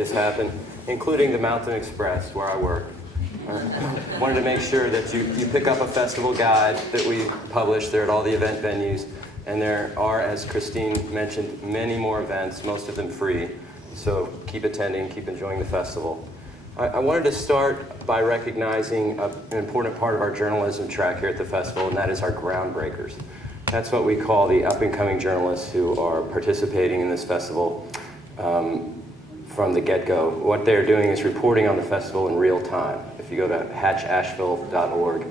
this happen, including the Mountain Express, where I work. Wanted to make sure that you pick up a festival guide that we publish. They're at all the event venues. And there are, as Christine mentioned, many more events, most of them free. So keep attending, keep enjoying the festival. I wanted to start by recognizing an important part of our journalism track here at the festival, and that is our groundbreakers. That's what we call the up-and-coming journalists who are participating in this festival from the get-go. What they're doing is reporting on the festival in real time. If you go to hatchasheville.org,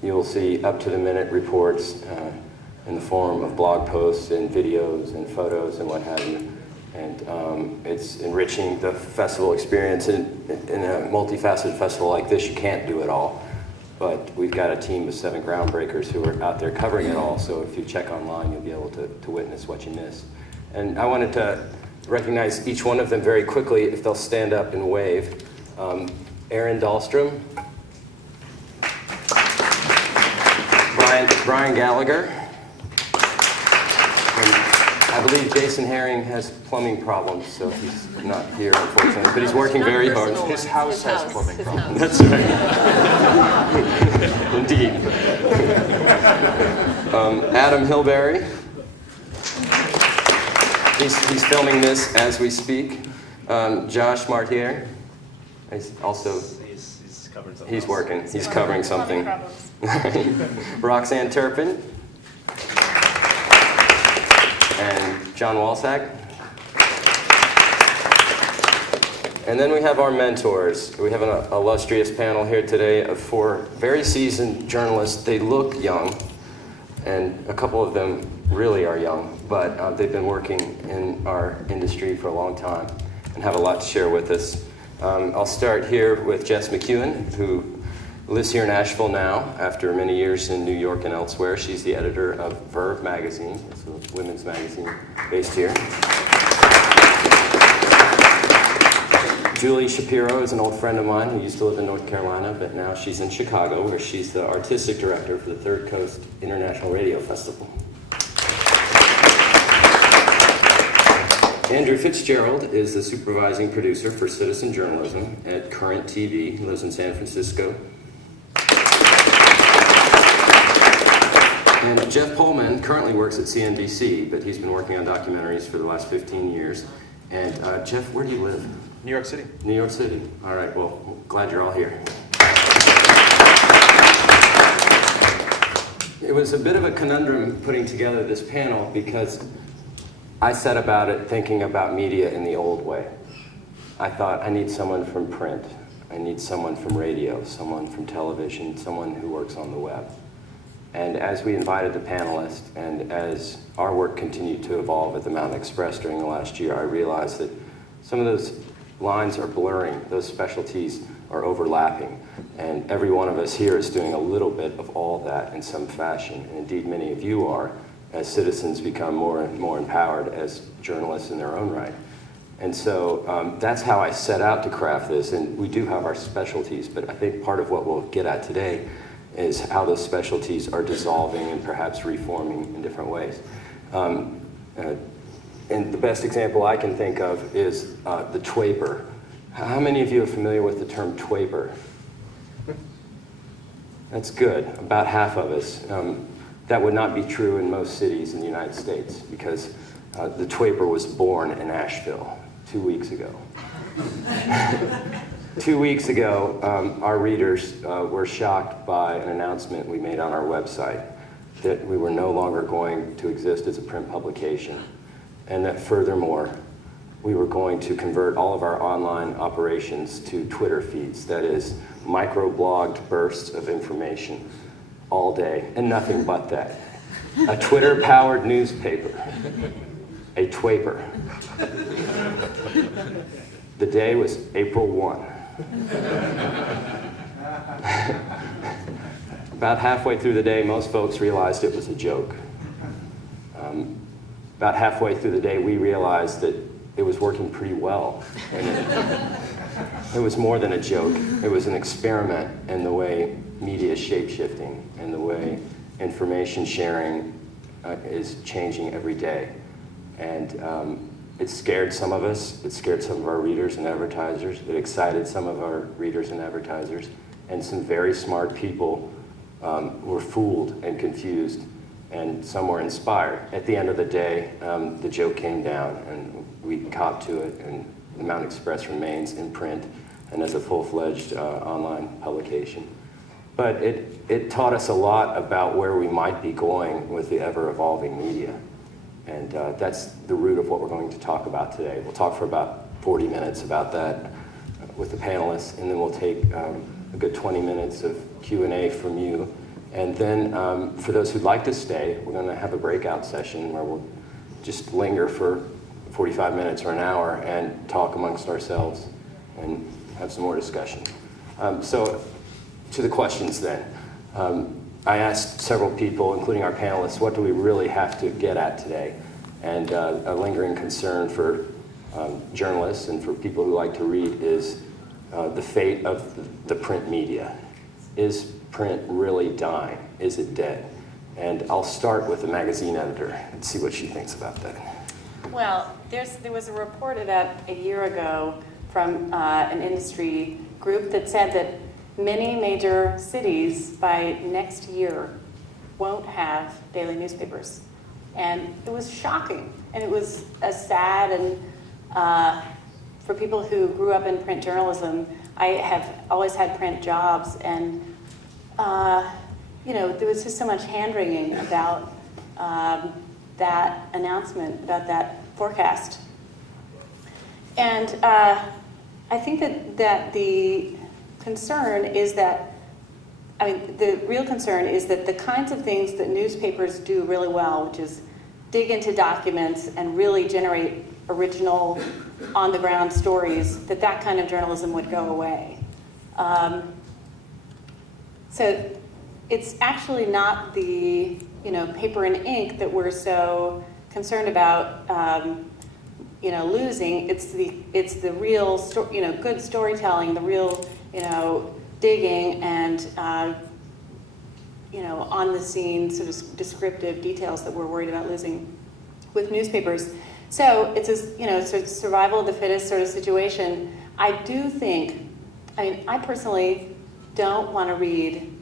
you'll see up-to-the-minute reports in the form of blog posts and videos and photos and what have you. And it's enriching the festival experience. In a multifaceted festival like this, you can't do it all. But we've got a team of 7 groundbreakers who are out there covering it all. So if you check online, you'll be able to witness what you missed. And I wanted to recognize each one of them very quickly, if they'll stand up and wave. Aaron Dahlstrom. Brian Gallagher. I believe Jason Herring has plumbing problems, so he's not here, unfortunately. But he's working very hard. His house has plumbing problems. That's right. Indeed. Adam Hillberry. He's filming this as we speak. Josh Martier. He's also... He's covering something. He's working. He's covering something. Roxanne Turpin. And John Walsack. And then we have our mentors. We have an illustrious panel here today of 4 very seasoned journalists. They look young, and a couple of them really are young, but they've been working in our industry for a long time and have a lot to share with us. I'll start here with Jess McCuan, who lives here in Asheville now after many years in New York and elsewhere. She's the editor of Verve magazine. It's a women's magazine based here. Julie Shapiro is an old friend of mine who used to live in North Carolina, but now she's in Chicago, where she's the artistic director for the Third Coast International Radio Festival. Andrew Fitzgerald is the supervising producer for citizen journalism at Current TV. He lives in San Francisco. And Jeff Pohlman currently works at CNBC, but he's been working on documentaries for the last 15 years. And Jeff, where do you live? New York City. New York City. All right, well, glad you're all here. It was a bit of a conundrum putting together this panel because I set about it thinking about media in the old way. I thought, I need someone from print. I need someone from radio, someone from television, someone who works on the web. And as we invited the panelists, and as our work continued to evolve at the Mountain Express during the last year, I realized that some of those lines are blurring, those specialties are overlapping, and every one of us here is doing a little bit of all that in some fashion, and indeed many of you are, as citizens become more and more empowered as journalists in their own right. And so that's how I set out to craft this, and we do have our specialties, but I think part of what we'll get at today is how those specialties are dissolving and perhaps reforming in different ways. And the best example I can think of is the twaper. How many of you are familiar with the term twaper? That's good, about half of us. That would not be true in most cities in the United States because the twaper was born in Asheville 2 weeks ago. 2 weeks ago, our readers were shocked by an announcement we made on our website that we were no longer going to exist as a print publication, and that furthermore, we were going to convert all of our online operations to Twitter feeds, that is, microblogged bursts of information all day, and nothing but that. A Twitter-powered newspaper, a twaper. The day was April 1. About halfway through the day, most folks realized it was a joke. About halfway through the day, we realized that it was working pretty well. And it was more than a joke. It was an experiment in the way media is shape-shifting and the way information sharing is changing every day. And It scared some of us. It scared some of our readers and advertisers. It excited some of our readers and advertisers. And some very smart people were fooled and confused, and some were inspired. At the end of the day, the joke came down, and we copped to it, and the Mountain Express remains in print and as a full-fledged online publication. But it taught us a lot about where we might be going with the ever-evolving media. And that's the root of what we're going to talk about today. We'll talk for about 40 minutes about that with the panelists, and then we'll take a good 20 minutes of Q&A from you. And then for those who'd like to stay, we're going to have a breakout session where we'll just linger for 45 minutes or an hour and talk amongst ourselves and have some more discussion. So to the questions then. I asked several people, including our panelists, what do we really have to get at today? And a lingering concern for journalists and for people who like to read is the fate of the print media. Is print really dying? Is it dead? And I'll start with the magazine editor and see what she thinks about that. Well, there was a report about a year ago from an industry group that said that many major cities by next year won't have daily newspapers. And it was shocking. And it was a sad, and for people who grew up in print journalism, I have always had print jobs, and there was just so much hand-wringing about that announcement, about that forecast. And I think that the concern is that, the real concern is that the kinds of things that newspapers do really well, which is dig into documents and really generate original, on-the-ground stories, that kind of journalism would go away. So it's actually not the paper and ink that we're so concerned about losing. It's the real good storytelling, the real digging and on the scene sort of descriptive details that we're worried about losing with newspapers. So it's a sort of survival of the fittest sort of situation. I do think, I personally don't want to read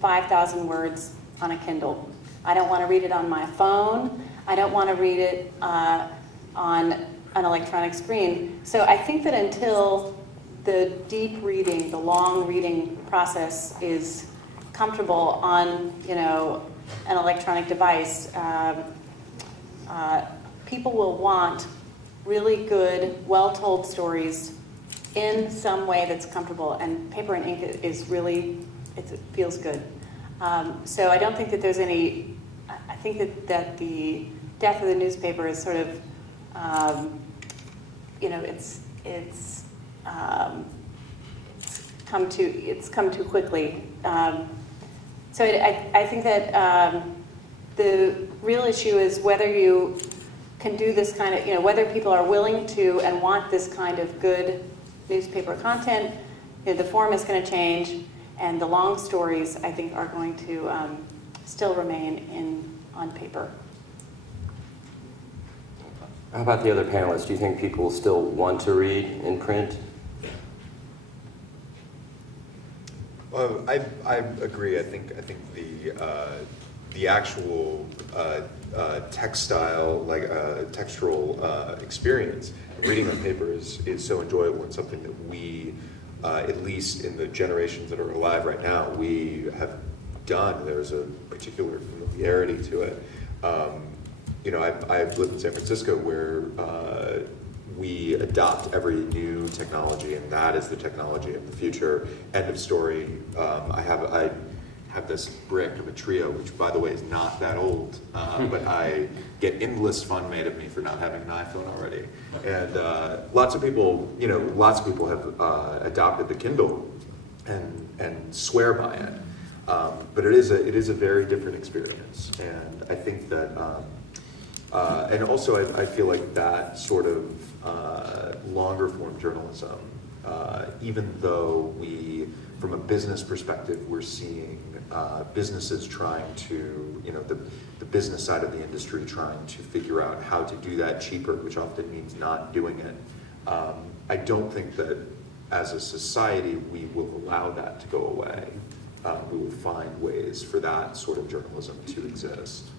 5,000 words on a Kindle. I don't want to read it on my phone. I don't want to read it on an electronic screen. So I think that until the deep reading, the long reading process is comfortable on, an electronic device, people will want really good, well-told stories in some way that's comfortable, and paper and ink is really, it feels good. So I don't think that there's any, I think that the death of the newspaper is sort of, it's come too quickly. So I think that the real issue is whether you can do this kind of, whether people are willing to and want this kind of good newspaper content. The form is going to change, and the long stories, I think, are going to still remain on paper. How about the other panelists? Do you think people still want to read in print? Well, I agree. I think the actual textile, textural experience of reading on paper is so enjoyable, and something that we, at least in the generations that are alive right now, we have done. There's a particular familiarity to it. I've lived in San Francisco where we adopt every new technology, and that is the technology of the future. End of story. I have this brick of a Trio, which, by the way, is not that old, but I get endless fun made of me for not having an iPhone already. And lots of people have adopted the Kindle and swear by it. But it is a very different experience, and I think that. And also, I feel like that sort of longer form journalism even though from a business perspective, we're seeing businesses trying to, the business side of the industry trying to figure out how to do that cheaper, which often means not doing it. I don't think that as a society we will allow that to go away. We will find ways for that sort of journalism to exist.